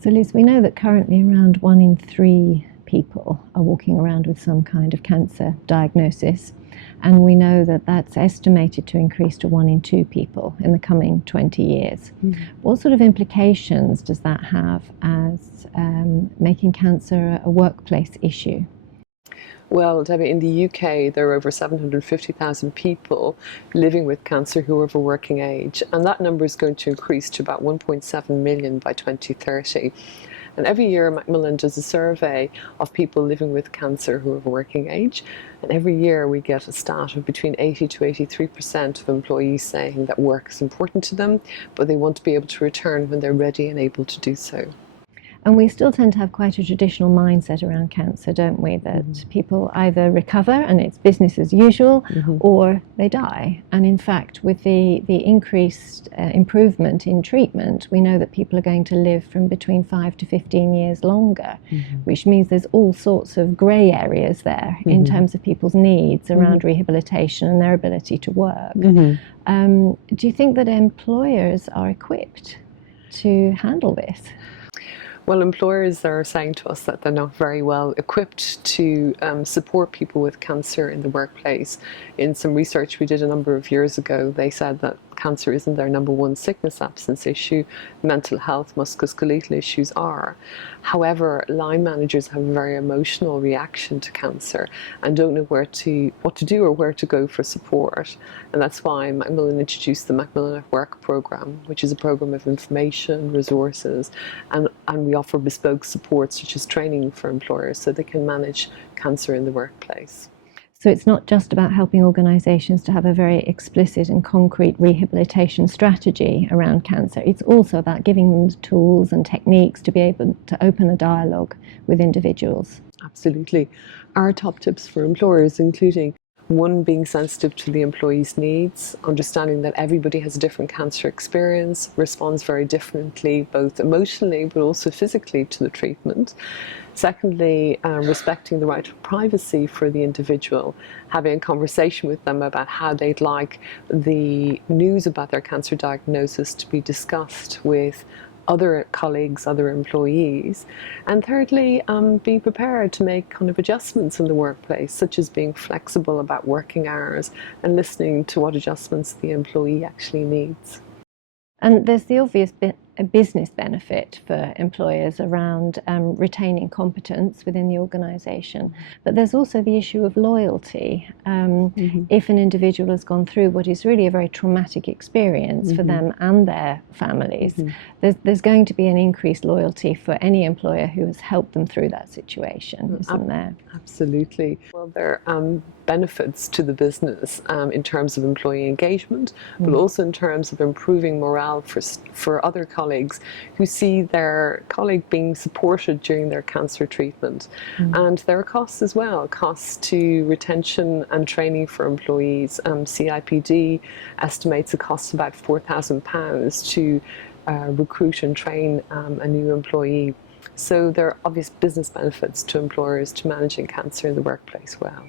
So Liz, we know that currently around 1 in 3 people are walking around with some kind of cancer diagnosis, and we know that that's estimated to increase to 1 in 2 people in the coming 20 years. What sort of implications does that have as making cancer a workplace issue? Well, Debbie, in the UK, there are over 750,000 people living with cancer who are of a working age, and that number is going to increase to about 1.7 million by 2030. And every year, Macmillan does a survey of people living with cancer who are of a working age, and every year we get a stat of between 80 to 83% of employees saying that work is important to them, but they want to be able to return when they're ready and able to do so. And we still tend to have quite a traditional mindset around cancer, don't we? That people either recover and it's business as usual, or they die. And in fact, with the increased improvement in treatment, we know that people are going to live from between 5 to 15 years longer, which means there's all sorts of grey areas there in terms of people's needs around rehabilitation and their ability to work. Do you think that employers are equipped to handle this? Well, employers are saying to us that they're not very well equipped to support people with cancer in the workplace. In some research we did a number of years ago, they said that cancer isn't their number one sickness absence issue. Mental health, musculoskeletal issues are. However, line managers have a very emotional reaction to cancer and don't know what to do or where to go for support. And that's why Macmillan introduced the Macmillan at Work programme, which is a programme of information, resources, and we offer bespoke support such as training for employers so they can manage cancer in the workplace. So it's not just about helping organisations to have a very explicit and concrete rehabilitation strategy around cancer. It's also about giving them the tools and techniques to be able to open a dialogue with individuals. Absolutely. Our top tips for employers, including one, being sensitive to the employee's needs, understanding that everybody has a different cancer experience, responds very differently, both emotionally but also physically to the treatment. Secondly, respecting the right to privacy for the individual, having a conversation with them about how they'd like the news about their cancer diagnosis to be discussed with other colleagues, other employees. And thirdly, being prepared to make kind of adjustments in the workplace, such as being flexible about working hours and listening to what adjustments the employee actually needs. And there's the obvious business benefit for employers around retaining competence within the organisation. But there's also the issue of loyalty. If an individual has gone through what is really a very traumatic experience for them and their families, there's going to be an increased loyalty for any employer who has helped them through that situation, isn't there? Absolutely. Well, there are benefits to the business in terms of employee engagement, but also in terms of improving morale for other colleagues who see their colleague being supported during their cancer treatment. And there are costs as well, costs to retention and training for employees. CIPD estimates a cost of about £4,000 to recruit and train a new employee. So there are obvious business benefits to employers to managing cancer in the workplace well.